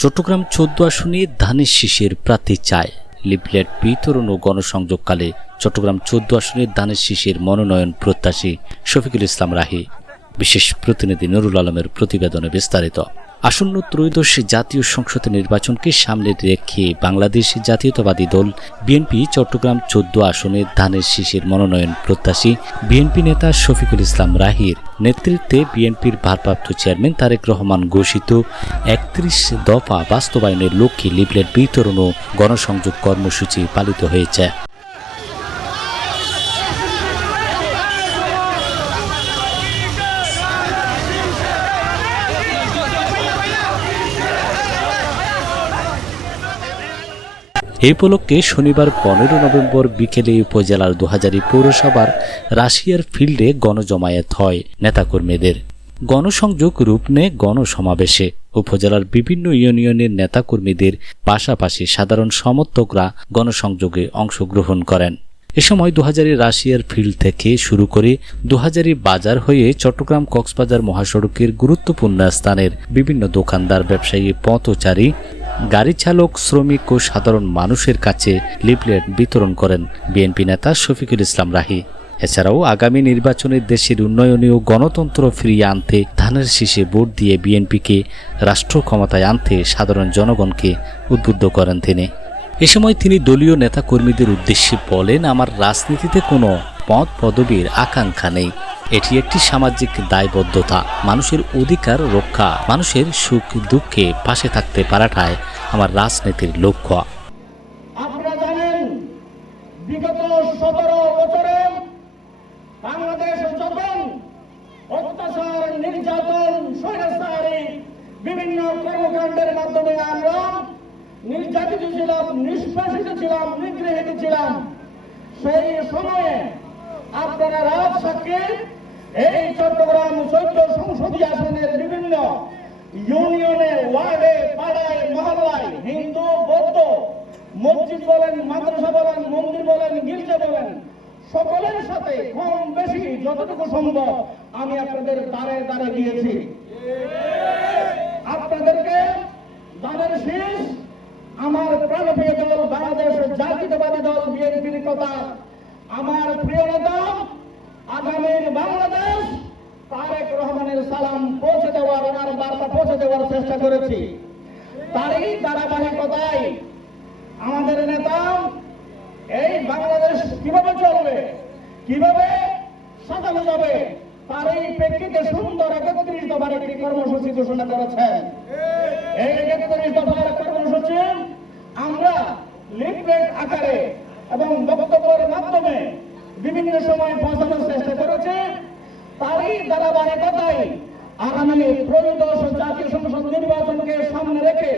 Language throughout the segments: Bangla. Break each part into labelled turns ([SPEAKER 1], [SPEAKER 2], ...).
[SPEAKER 1] চট্টগ্রাম চোদ্দ আসনে ধানের শীষের প্রার্থী চায় লিফলেট বিতরণ ও গণসংযোগকালে চট্টগ্রাম চোদ্দ আসনের ধানের শীষের মনোনয়ন প্রত্যাশী শফিকুল ইসলাম রাহি। বিশেষ প্রতিনিধি নুরুল আলমের প্রতিবেদনে বিস্তারিত। আসন্ন ত্রয়োদশ জাতীয় সংসদ নির্বাচনকে সামনে রেখে বাংলাদেশ জাতীয়তাবাদী দল বিএনপি চট্টগ্রাম চোদ্দ আসনে ধানের শীষের মনোনয়ন প্রত্যাশী বিএনপি নেতা শফিকুল ইসলাম রাহির নেতৃত্বে বিএনপির ভারপ্রাপ্ত চেয়ারম্যান তারেক রহমান ঘোষিত একত্রিশ দফা বাস্তবায়নের লক্ষ্যে লিফলেট বিতরণ ও গণসংযোগ কর্মসূচি পালিত হয়েছে। এই উপলক্ষে শনিবার পনেরো নভেম্বর বিকেলে উপজেলার দুহাজারি পৌরসভার রাশিয়ার ফিল্ডে গণজমায়েত হয় নেতাকর্মীদের। গণসংযোগ রূপ নেয় গণসমাবেশে। উপজেলার বিভিন্ন ইউনিয়নের নেতাকর্মীদের পাশাপাশি সাধারণ সমর্থকরা গণসংযোগে অংশগ্রহণ করেন। এ সময় দুহাজারি রাশিয়ার ফিল্ড থেকে শুরু করে দুহাজারি বাজার হয়ে চট্টগ্রাম কক্সবাজার মহাসড়কের গুরুত্বপূর্ণ স্থানের বিভিন্ন দোকানদার, ব্যবসায়ী, পথচারী গাড়ি চালক, শ্রমিক ও সাধারণ মানুষের কাছে লিফলেট বিতরণ করেন বিএনপি নেতা শফিকুল ইসলাম রাহি। এছাড়াও আগামী নির্বাচনে দেশের উন্নয়নে ও গণতন্ত্র ফিরিয়ে আনতে ধানের শীষে ভোট দিয়ে বিএনপিকে রাষ্ট্র ক্ষমতায় আনতে সাধারণ জনগণকে উদ্বুদ্ধ করেন তিনি। এ সময় তিনি দলীয় নেতাকর্মীদের উদ্দেশ্যে বলেন, আমার রাজনীতিতে কোনো পদ পদবীর আকাঙ্ক্ষা নেই। এটি একটি সামাজিক দায়বদ্ধতা। মানুষের অধিকার রক্ষা, মানুষের সুখ দুঃখে পাশে থাকতে পারাটাই আমার রাজনীতির লক্ষ্য।
[SPEAKER 2] আপনারা জানেন, বিগত সতেরো বছরে বাংলাদেশ যখন অত্যাচার, নির্যাতন, স্বৈরাচারী বিভিন্ন কর্মকাণ্ডের মাধ্যমে আমরা নির্যাতিত ছিলাম, নিষ্পেষিত ছিলাম, নিগৃহীত ছিলাম, সেই সময়ে আপনারা রাত সাক্ষী এই চট্টগ্রাম চৈত্য সংসদীয় আসনের বিভিন্ন ইউনিয়নে, ওয়ার্ডে, পাড়ায়, মহল্লায় হিন্দু, বৌদ্ধ, মসজিদ বলেন, মাদ্রাসা বলেন, মন্দির বলেন, গির্জা বলেন, সকলের সাথে কম বেশি যতটুকু সম্ভব আমি আপনাদের দ্বারে দ্বারে গিয়েছি। আপনাদেরকে দানের শেষ, আমার প্রাণপ্রিয় দল, বাংলাদেশ জাতীয়তাবাদী দল, বিএনপির কথা, আমার প্রিয় নেতা আগামীর বাংলাদেশ তারেক রহমানের সালাম পৌঁছে দেওয়ার, ওনার বার্তা পৌঁছে দেওয়ার চেষ্টা করেছি। তারই ধারাবাহিকতায় আমাদের নেতা এই বাংলাদেশ কীভাবে চলবে, কীভাবে সাজানো যাবে, তার এই প্রেক্ষিতে সুন্দর একত্রিশ দফার একটি কর্মসূচি ঘোষণা করেছেন। এই একত্রিশ দফার কর্মসূচি আমরা লিফলেট আকারে এবং বক্তব্যের মাধ্যমে বিভিন্ন সময় পৌঁছানোর চেষ্টা করেছে। তারই ধারাবাহিকতায় আগামী ত্রয়োদশ জাতীয় সংসদ নির্বাচনকে সামনে রেখে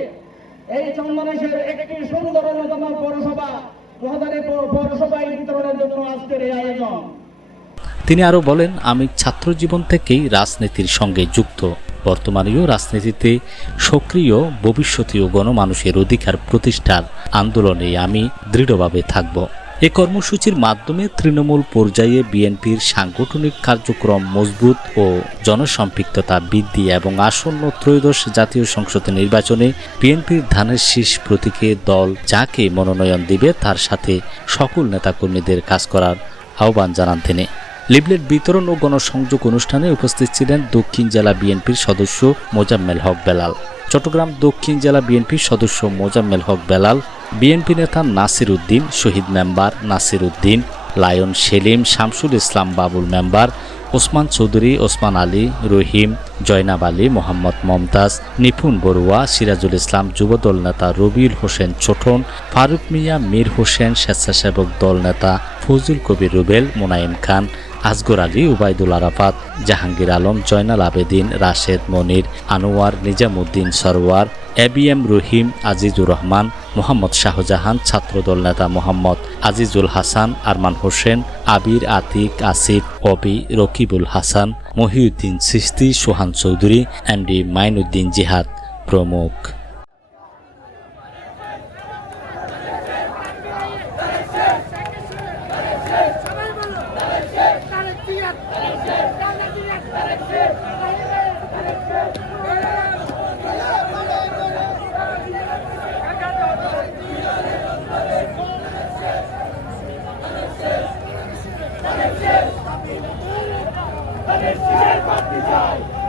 [SPEAKER 2] এই চন্দনেশের একটি সুন্দর অন্যতম পৌরসভা
[SPEAKER 1] তিনি আরও বলেন, আমি ছাত্র জীবন থেকেই রাজনীতির সঙ্গে যুক্ত। বর্তমানেও রাজনীতিতে সক্রিয় ভবিষ্যতীয় গণমানুষের অধিকার প্রতিষ্ঠার আন্দোলনে আমি দৃঢ়ভাবে থাকব। এ কর্মসূচির মাধ্যমে তৃণমূল পর্যায়ে বিএনপির সাংগঠনিক কার্যক্রম মজবুত ও জনসম্পৃক্ততা বৃদ্ধি এবং আসন্ন ত্রয়োদশ জাতীয় সংসদ নির্বাচনে বিএনপির ধানের শীষ প্রতীকে দল যাকে মনোনয়ন দিবে তার সাথে সকল নেতাকর্মীদের কাজ করার আহ্বান জানান তিনি। লিবলেট বিতরণ ও গণসংযোগ অনুষ্ঠানে উপস্থিত ছিলেন দক্ষিণ জেলা বিএনপির সদস্য মোজাম্মেল হক বেলাল। চট্টগ্রাম দক্ষিণ জেলা বিএনপির সদস্য মোজাম্মেল হক বেলাল বিএনপি নেতা Nasir Uddin, Shahid member Nasir Uddin, lion Selim, Shamsul Islam Babul member, Osman Chowdhury, Osman Ali, Rahim, Joynab Ali, Mohammad Momtaz, Nipun Barua, Sirajul Islam Jubodal নেতা রবিউল হোসেন ছোটন, ফারুক মিয়া, মীর হোসেন, স্বেচ্ছাসেবক দল নেতা ফজল কবির রুবেল, মোনায়েম খান আসগর আলী, উবায়দুল আরাফাত, জাহাঙ্গীর আলম, জয়নাল আবেদিন, রাশেদ মনির, আনোয়ার নিজামুদ্দিন সরওয়ার এবিএম রহিম আজিজুর রহমান, মোহাম্মদ শাহজাহান, ছাত্রদল নেতা মোহাম্মদ আজিজুল হাসান, আরমান হোসেন, আবির আতিক, আসিফ, অবি, রকিবুল হাসান, মহিউদ্দিন সিস্তি, সোহান চৌধুরী, এমডি মাইনুদ্দিন জিহাদ প্রমুখ।
[SPEAKER 3] ছবি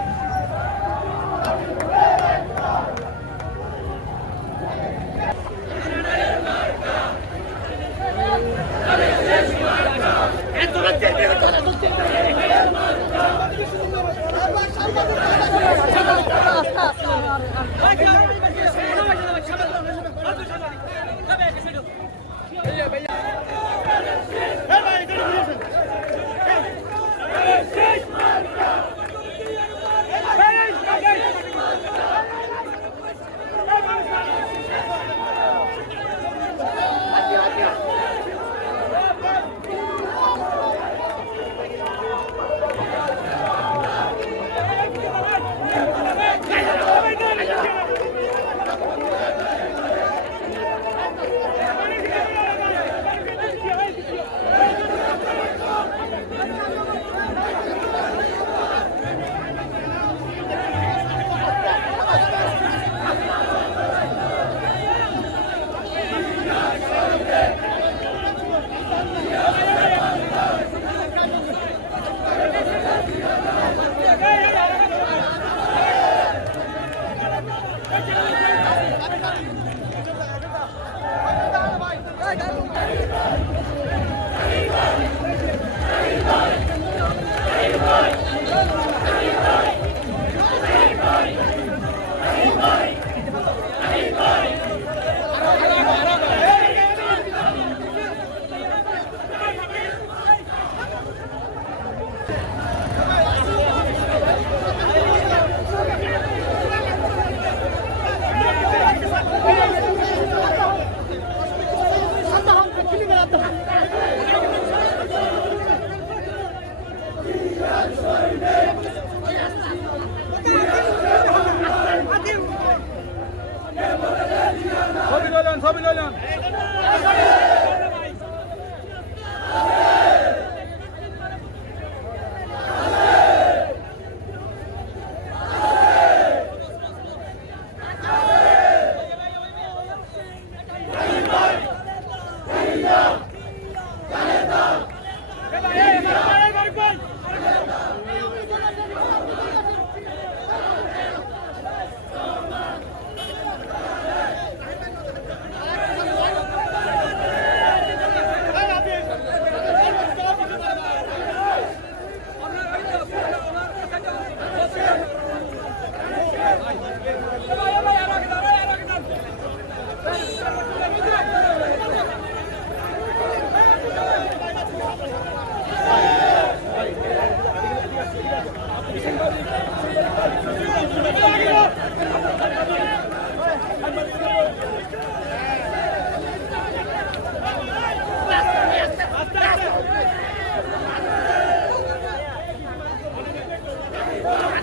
[SPEAKER 4] Come on.